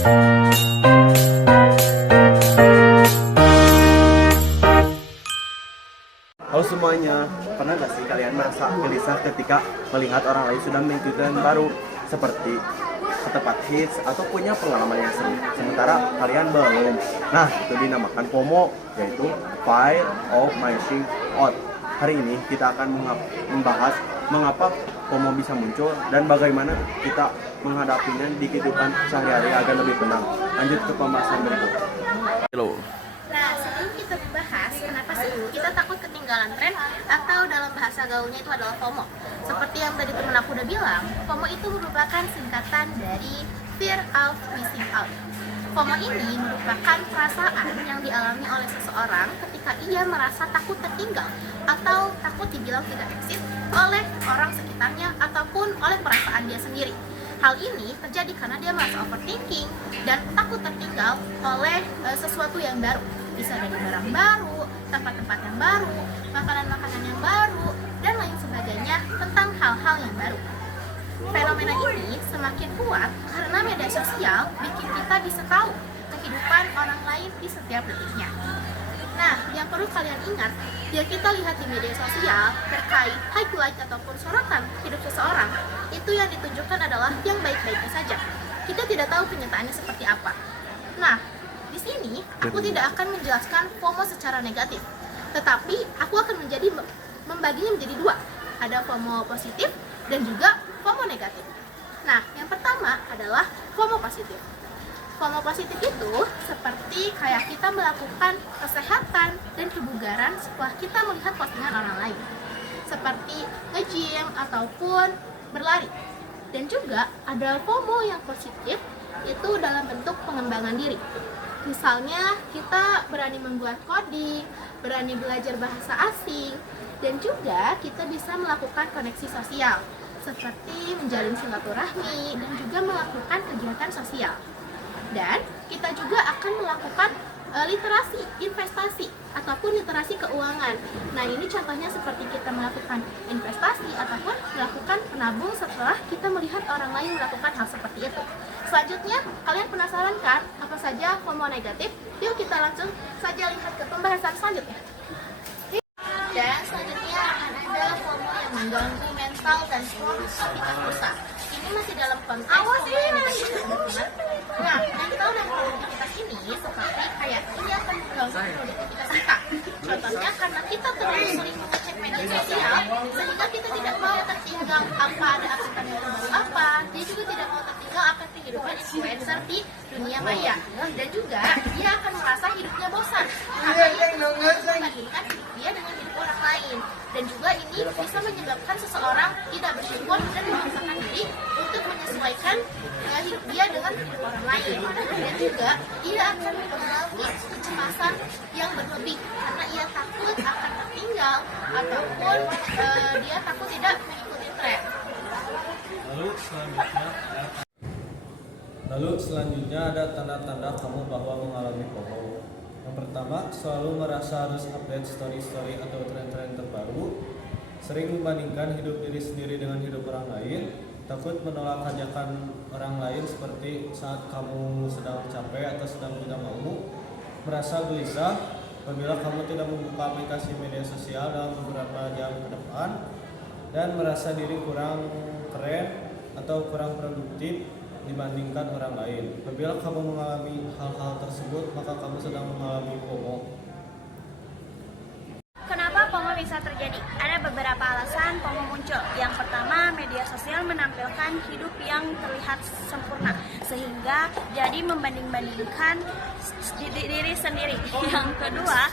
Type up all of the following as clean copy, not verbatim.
Halo semuanya, pernah gak sih kalian merasa gelisah ketika melihat orang lain sudah memiliki tren baru seperti tempat hits atau punya pengalaman yang seru, sementara kalian belum? Nah, itu dinamakan FOMO, yaitu Fear of Missing Out. Hari ini kita akan membahas mengapa FOMO bisa muncul dan bagaimana kita menghadapinya di kehidupan sehari-hari agar lebih tenang. Lanjut ke pembahasan berikut. Halo. Nah, sebelum kita membahas kenapa sih kita takut ketinggalan tren atau dalam bahasa gaulnya itu adalah FOMO. Seperti yang tadi temen aku udah bilang, FOMO itu merupakan singkatan dari Fear of Missing Out. FOMO ini merupakan perasaan yang dialami oleh seseorang ketika ia merasa takut tertinggal atau takut dibilang tidak eksis oleh orang sekitarnya ataupun oleh perasaan dia sendiri. Hal ini terjadi karena dia merasa overthinking dan takut tertinggal oleh sesuatu yang baru. Bisa dari barang baru, tempat-tempat yang baru, makanan-makanan yang baru, dan lain sebagainya tentang hal-hal yang baru. Fenomena ini semakin kuat karena media sosial bikin kita bisa tahu kehidupan orang lain di setiap detiknya. Nah, yang perlu kalian ingat, bila kita lihat di media sosial terkait highlight ataupun sorotan hidup seseorang, itu yang ditunjukkan adalah yang baik-baiknya saja. Kita tidak tahu kenyataannya seperti apa. Nah, di sini aku tidak akan menjelaskan FOMO secara negatif, tetapi aku akan membaginya menjadi dua. Ada FOMO positif dan juga FOMO negatif. Nah, yang pertama adalah FOMO positif. FOMO positif itu seperti kayak kita melakukan kesehatan dan kebugaran setelah kita melihat postingan orang lain, seperti nge-gym ataupun berlari. Dan juga ada FOMO yang positif, itu dalam bentuk pengembangan diri. Misalnya kita berani membuat coding, berani belajar bahasa asing, dan juga kita bisa melakukan koneksi sosial seperti menjalin silaturahmi dan juga melakukan kegiatan sosial. Dan kita juga akan melakukan literasi investasi ataupun literasi keuangan. Nah, ini contohnya seperti kita melakukan investasi ataupun melakukan menabung setelah kita melihat orang lain melakukan hal seperti itu. Selanjutnya, kalian penasaran kan apa saja FOMO negatif? Yuk kita langsung saja lihat ke pembahasan selanjutnya. Dan selanjutnya akan ada FOMO yang mengganggu mental dan psikologis kita perusahaan. Ini masih dalam konteks FOMO yang negatif dan berguna. Nah, mental dan produktivitas ini seperti kayak ini akan mengganggu produktivitas kita. Contohnya karena kita terlalu sering mengecek media sosial, sehingga kita tidak mau tertinggal apa ada update baru apa. Dia juga tidak mau tertinggal akan kehidupan influencer di dunia maya. Dan juga dia akan merasa hidupnya bosan karena dia membandingkan hidup dia dengan hidup orang lain. Dan juga ini bisa menyebabkan seseorang tidak bersyukur dan memaksakan diri untuk menyesuaikan hidup dia dengan hidup orang lain. Dan juga dia akan mengalami kecemasan yang berlebih karena ia takut akan tertinggal ataupun dia takut tidak mengikuti tren. Lalu selanjutnya ada tanda-tanda kamu bahwa mengalami FOMO. Yang pertama, selalu merasa harus update story-story atau tren-tren terbaru, sering membandingkan hidup diri sendiri dengan hidup orang lain, takut menolak ajakan orang lain seperti saat kamu sedang capek atau sedang tidak mau, merasa gelisah apabila kamu tidak membuka aplikasi media sosial dalam beberapa jam ke depan, dan merasa diri kurang keren atau kurang produktif dibandingkan orang lain. Apabila kamu mengalami hal-hal tersebut, maka kamu sedang mengalami FOMO. Kenapa FOMO bisa terjadi? Ada beberapa alasan FOMO muncul. Yang pertama, media sosial menampilkan hidup yang terlihat sempurna, sehingga jadi membanding-bandingkan diri sendiri. Yang kedua,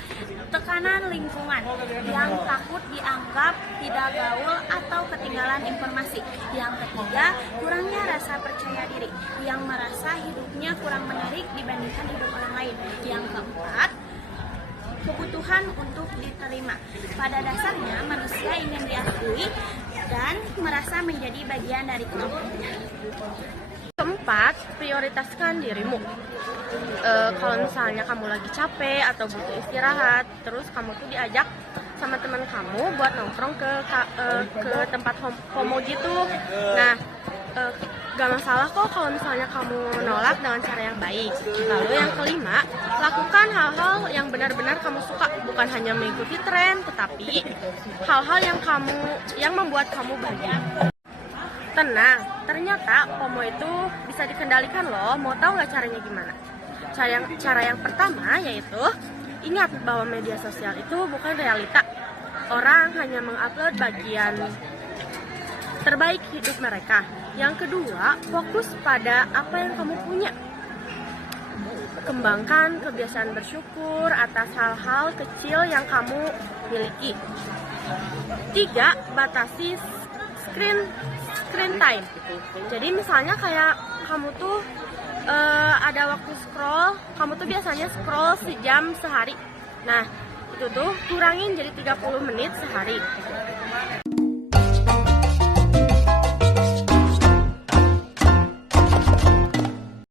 tekanan lingkungan yang takut dianggap tidak gaul atau ketinggalan informasi. Yang ketiga, kurangnya rasa percaya diri yang merasa hidupnya kurang menarik dibandingkan hidup orang lain. Yang keempat, kebutuhan untuk diterima. Pada dasarnya manusia ingin diakui dan merasa menjadi bagian dari kelompoknya. Keempat, prioritaskan dirimu. Kalau misalnya kamu lagi capek atau butuh istirahat, terus kamu tuh diajak sama teman kamu buat nongkrong ke tempat FOMO gitu. Nah, Gak masalah kok kalau misalnya kamu nolak dengan cara yang baik. Lalu yang kelima, lakukan hal-hal yang benar-benar kamu suka, bukan hanya mengikuti tren, tetapi hal-hal yang membuat kamu bahagia. Tenang, ternyata FOMO itu bisa dikendalikan loh. Mau tahu nggak caranya gimana? Cara yang pertama yaitu ingat bahwa media sosial itu bukan realita. Orang hanya mengupload bagian terbaik hidup mereka. Yang kedua, fokus pada apa yang kamu punya. Kembangkan kebiasaan bersyukur atas hal-hal kecil yang kamu miliki. 3. Batasi screen time. Jadi misalnya kayak kamu tuh ada waktu scroll, kamu tuh biasanya scroll sejam sehari. Nah, itu tuh kurangin jadi 30 menit sehari.